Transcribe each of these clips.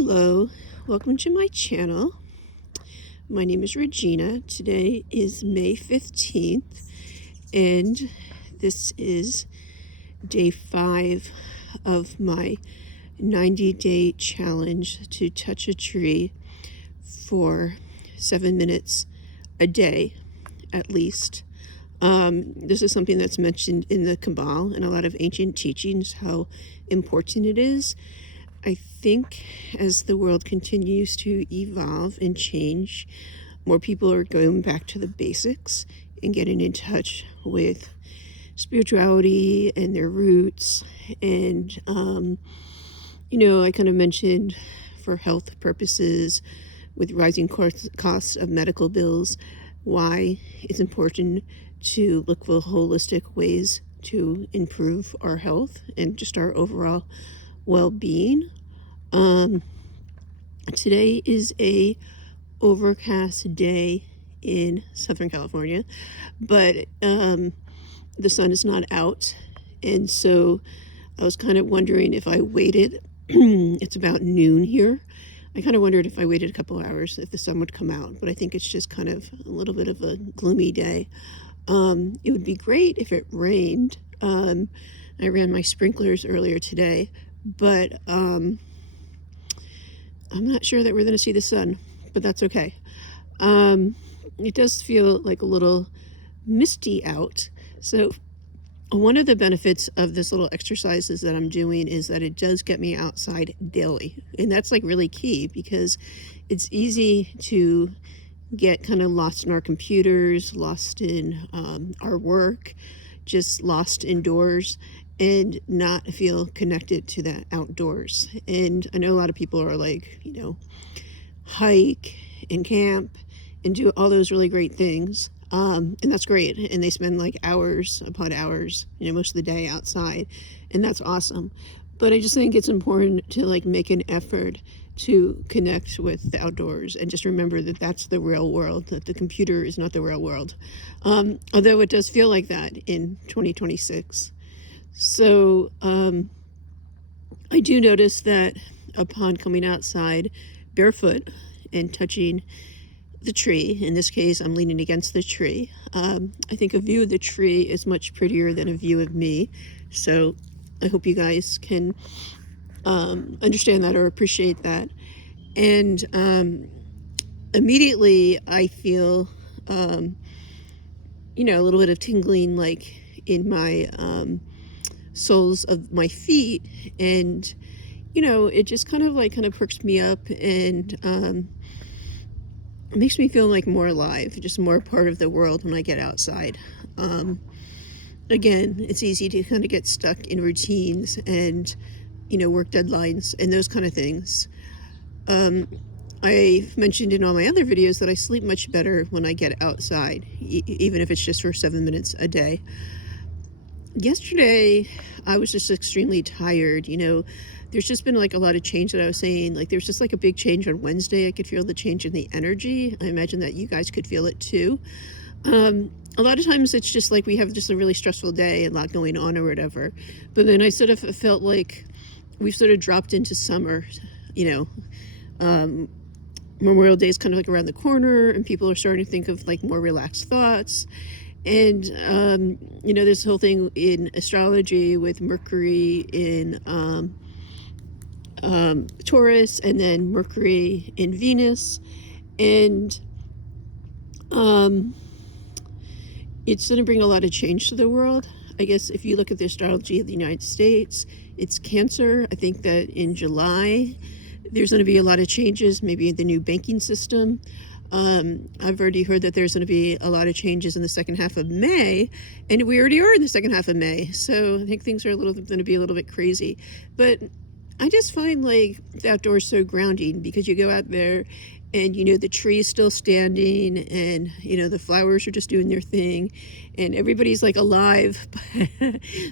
Hello, welcome to my channel. My name is Regina. Today is May 15th, and this is day 5 of my 90-day challenge to touch a tree for 7 minutes a day, at least. This is something that's mentioned in the Kabbalah and a lot of ancient teachings, how important it is. I think as the world continues to evolve and change, more people are going back to the basics and getting in touch with spirituality and their roots. And, I kind of mentioned for health purposes with rising costs of medical bills, why it's important to look for holistic ways to improve our health and just our overall well-being. Today is a overcast day in Southern California, but the sun is not out, and so I was kind of wondering if I waited. It's about noon here. I kind of wondered if I waited a couple hours if the sun would come out, but I think it's just kind of a little bit of a gloomy day. It would be great if it rained. I ran my sprinklers earlier today, but I'm not sure that we're going to see the sun, but that's okay. It does feel like a little misty out. So one of the benefits of this little exercises that I'm doing is that it does get me outside daily. And that's like really key, because it's easy to get kind of lost in our computers, lost in our work, just lost indoors, and not feel connected to the outdoors. And I know a lot of people are like, hike and camp and do all those really great things. And that's great. And they spend like hours upon hours, most of the day outside. And that's awesome. But I just think it's important to like make an effort to connect with the outdoors and just remember that that's the real world, that the computer is not the real world. Although it does feel like that in 2026. So I do notice that upon coming outside barefoot and touching the tree, in this case I'm leaning against the tree, I think a view of the tree is much prettier than a view of me. So I hope you guys can understand that or appreciate that. And immediately I feel a little bit of tingling like in my soles of my feet, and it just kind of perks me up, and it makes me feel like more alive, just more part of the world when I get outside. Again, it's easy to kind of get stuck in routines and work deadlines and those kind of things. I've mentioned in all my other videos that I sleep much better when I get outside, even if it's just for 7 minutes a day. Yesterday, I was just extremely tired. There's just been like a lot of change that I was saying. Like there's just like a big change on Wednesday. I could feel the change in the energy. I imagine that you guys could feel it too. A lot of times it's just like we have just a really stressful day, a lot going on or whatever. But then I sort of felt like we've sort of dropped into summer. Memorial Day is kind of like around the corner, and people are starting to think of like more relaxed thoughts. And, this whole thing in astrology with Mercury in Taurus, and then Mercury in Venus. And it's going to bring a lot of change to the world. I guess if you look at the astrology of the United States, it's Cancer. I think that in July, there's going to be a lot of changes, maybe the new banking system. I've already heard that there's going to be a lot of changes in the second half of May, and we already are in the second half of May. So I think things are going to be a little bit crazy. But I just find like the outdoors so grounding, because you go out there and the tree is still standing, and the flowers are just doing their thing, and everybody's like alive, but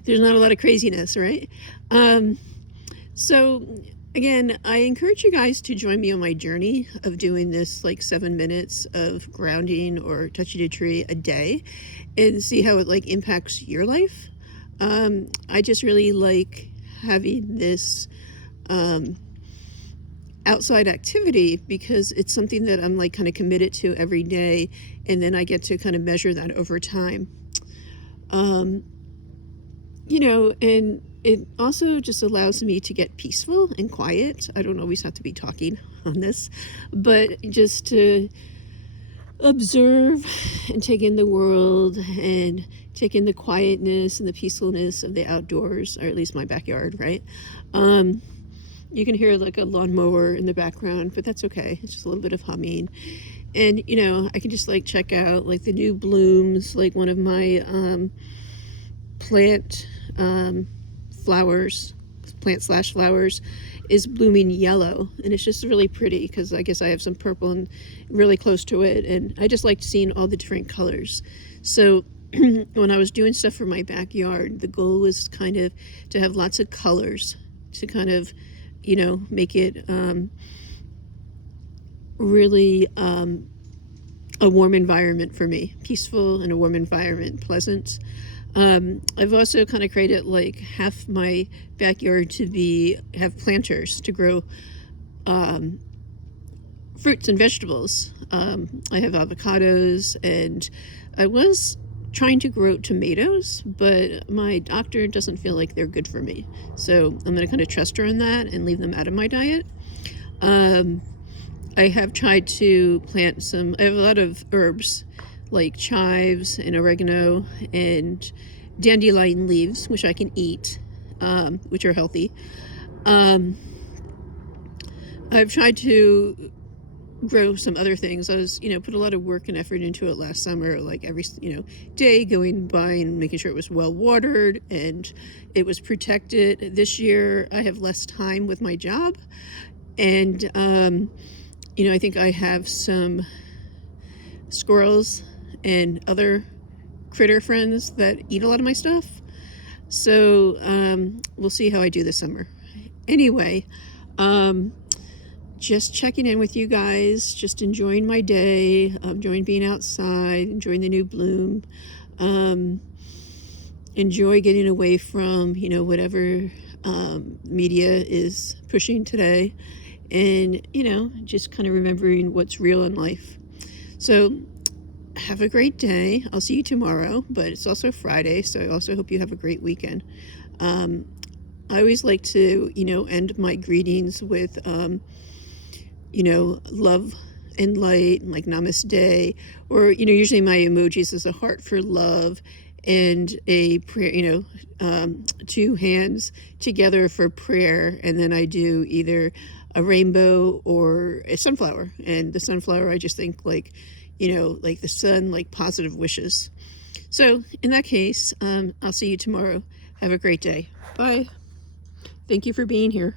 there's not a lot of craziness, right? So again, I encourage you guys to join me on my journey of doing this like 7 minutes of grounding or touching a tree a day, and see how it like impacts your life. I just really like having this outside activity because it's something that I'm like kind of committed to every day, and then I get to kind of measure that over time. You know, and it also just allows me to get peaceful and quiet. I don't always have to be talking on this, but just to observe and take in the world and take in the quietness and the peacefulness of the outdoors, or at least my backyard, right? You can hear like a lawnmower in the background, but that's okay. It's just a little bit of humming. And, you know, I can just like check out like the new blooms, like one of my plant flowers, plant/flowers is blooming yellow, and it's just really pretty because I guess I have some purple and really close to it, and I just liked seeing all the different colors. So when I was doing stuff for my backyard, the goal was kind of to have lots of colors to kind of, you know, make it really a warm environment for me, peaceful and a warm environment, pleasant. I've also kind of created like half my backyard to have planters to grow fruits and vegetables. I have avocados, and I was trying to grow tomatoes, but my doctor doesn't feel like they're good for me. So I'm going to kind of trust her on that and leave them out of my diet. I have tried to plant I have a lot of herbs like chives and oregano and dandelion leaves, which I can eat, which are healthy. I've tried to grow some other things. I was, you know, put a lot of work and effort into it last summer, like every, you know, day going by and making sure it was well watered and it was protected. This year I have less time with my job, and you know, I think I have some squirrels and other critter friends that eat a lot of my stuff. So we'll see how I do this summer. Anyway, just checking in with you guys, just enjoying my day, enjoying being outside, enjoying the new bloom, enjoy getting away from, you know, whatever media is pushing today, and, you know, just kind of remembering what's real in life. So have a great day. I'll see you tomorrow, but it's also Friday, so I also hope you have a great weekend. I always like to, you know, end my greetings with, you know, love and light, like namaste, or, you know, usually my emojis is a heart for love and a prayer, you know, two hands together for prayer, and then I do either a rainbow or a sunflower, and the sunflower I just think like, you know, like the sun, like positive wishes. So in that case, I'll see you tomorrow. Have a great day. Bye. Thank you for being here.